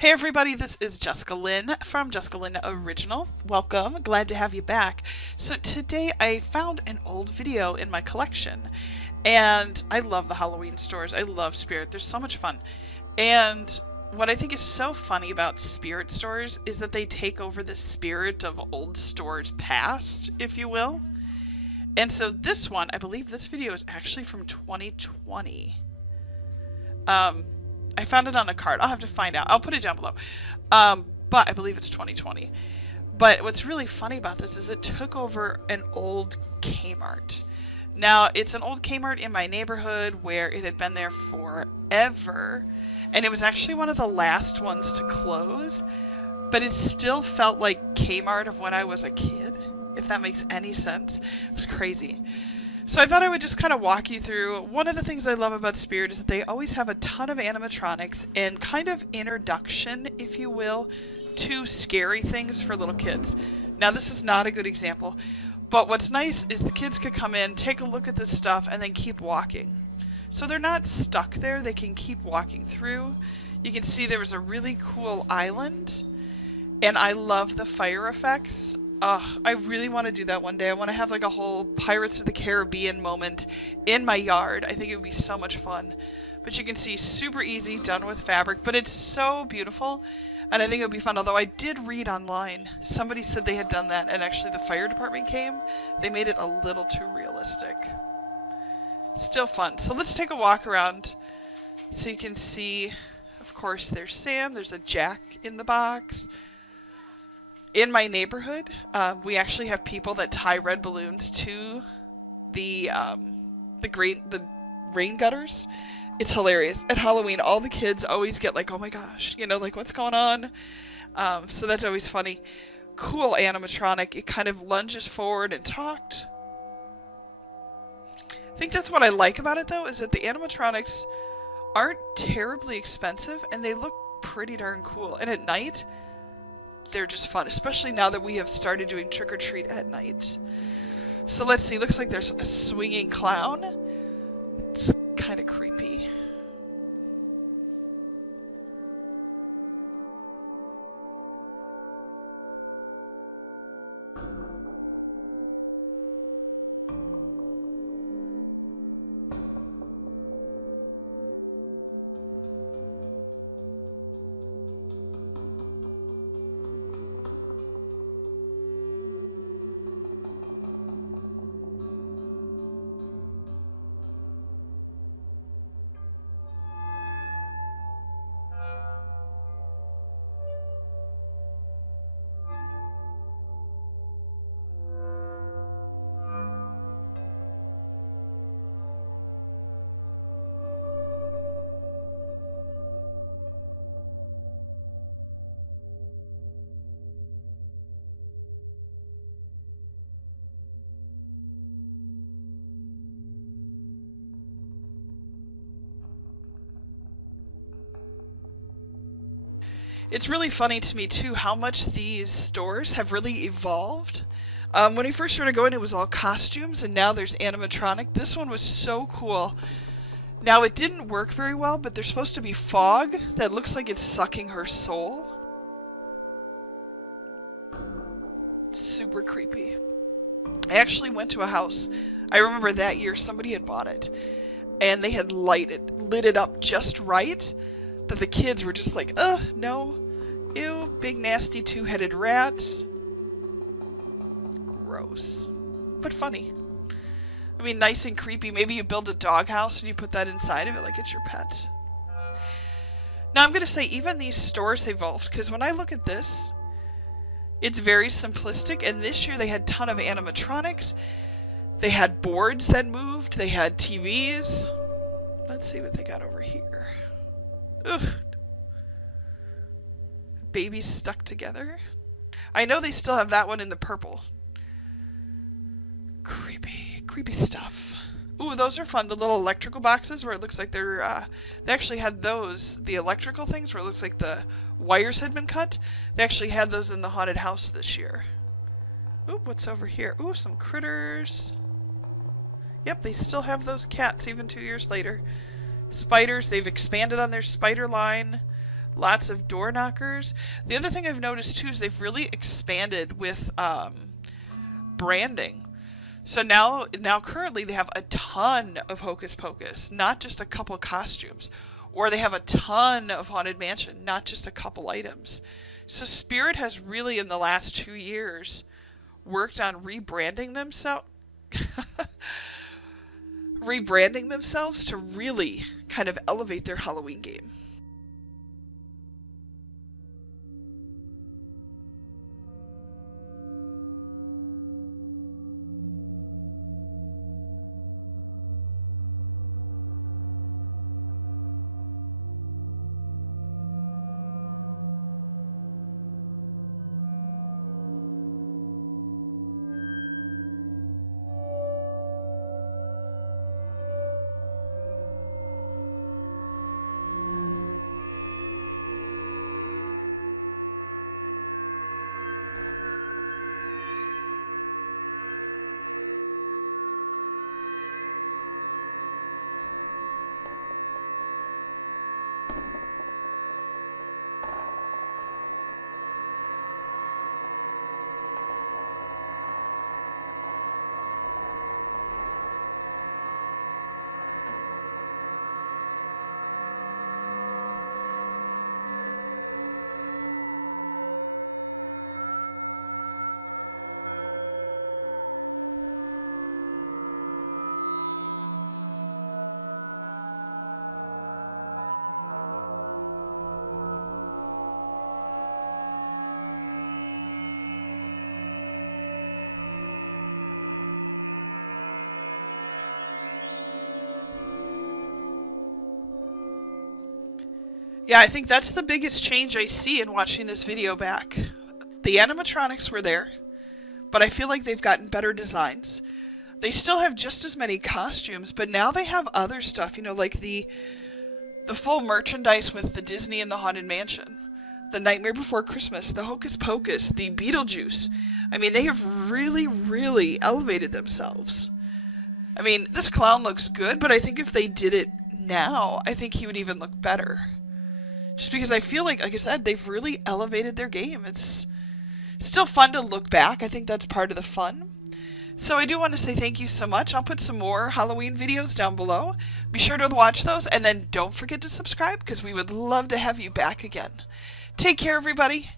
Hey everybody, this is Jessica Lynn from Jessica Lynn Original. Welcome, glad to have you back. So today I found an old video in my collection, and I love the Halloween stores. I love Spirit, they're so much fun. And what I think is so funny about Spirit stores is that they take over the spirit of old stores past, if you will. And so this one, I believe this video is actually from 2020. I found it on a card. I'll have to find out. I'll put it down below. But I believe it's 2020. But what's really funny about this is it took over an old Kmart. Now, it's an old Kmart in my neighborhood where it had been there forever. And it was actually one of the last ones to close. But it still felt like Kmart of when I was a kid, if that makes any sense. It was crazy. So I thought I would just kind of walk you through. One of the things I love about Spirit is that they always have a ton of animatronics and kind of introduction, if you will, to scary things for little kids. Now this is not a good example, but what's nice is the kids could come in, take a look at this stuff, and then keep walking. So they're not stuck there, they can keep walking through. You can see there was a really cool island, and I love the fire effects. I really want to do that one day. I want to have like a whole Pirates of the Caribbean moment in my yard. I think it would be so much fun. But you can see super easy, done with fabric, but it's so beautiful. And I think it would be fun. Although I did read online, somebody said they had done that and actually the fire department came. They made it a little too realistic. Still fun. So let's take a walk around so you can see, of course, there's Sam. There's a Jack in the box. In my neighborhood, we actually have people that tie red balloons to the rain gutters. It's hilarious. At Halloween, all the kids always get like, oh my gosh, you know, like what's going on? So that's always funny. Cool animatronic. It kind of lunges forward and talked. I think that's what I like about it though, is that the animatronics aren't terribly expensive and they look pretty darn cool. And at night, they're just fun, especially now that we have started doing trick-or-treat at night. So let's see, looks like there's a swinging clown. It's kind of creepy. It's really funny to me, too, how much these stores have really evolved. When we first started going, it was all costumes, and now there's animatronic. This one was so cool. Now, it didn't work very well, but there's supposed to be fog that looks like it's sucking her soul. Super creepy. I actually went to a house. I remember that year somebody had bought it, and they had lit it up just right. That the kids were just like, no. Ew, big nasty two-headed rats. Gross. But funny. I mean, nice and creepy. Maybe you build a doghouse and you put that inside of it like it's your pet. Now I'm going to say even these stores evolved, because when I look at this, it's very simplistic, and this year they had a ton of animatronics. They had boards that moved. They had TVs. Let's see what they got over here. Ugh. Babies stuck together. I know they still have that one in the purple. Creepy. Creepy stuff. Ooh, those are fun. The little electrical boxes where it looks like they're, they actually had those, the electrical things where it looks like the wires had been cut. They actually had those in the haunted house this year. Ooh, what's over here? Ooh, some critters. Yep, they still have those cats even 2 years later. Spiders, they've expanded on their spider line. lots of door knockers. The other thing I've noticed too is they've really expanded with branding. So now currently they have a ton of Hocus Pocus, not just a couple costumes. Or they have a ton of Haunted Mansion, not just a couple items. So Spirit has really, in the last 2 years, worked on rebranding themselves to really kind of elevate their Halloween game. Yeah, I think that's the biggest change I see in watching this video back. The animatronics were there, but I feel like they've gotten better designs. They still have just as many costumes, but now they have other stuff, like the full merchandise with the Disney and the Haunted Mansion, the Nightmare Before Christmas, the Hocus Pocus, the Beetlejuice. I mean, they have really, really elevated themselves. I mean, this clown looks good, but I think if they did it now, I think he would even look better. Just because I feel like I said, they've really elevated their game. It's still fun to look back. I think that's part of the fun. So I do want to say thank you so much. I'll put some more Halloween videos down below. Be sure to watch those, and then don't forget to subscribe because we would love to have you back again. Take care, everybody.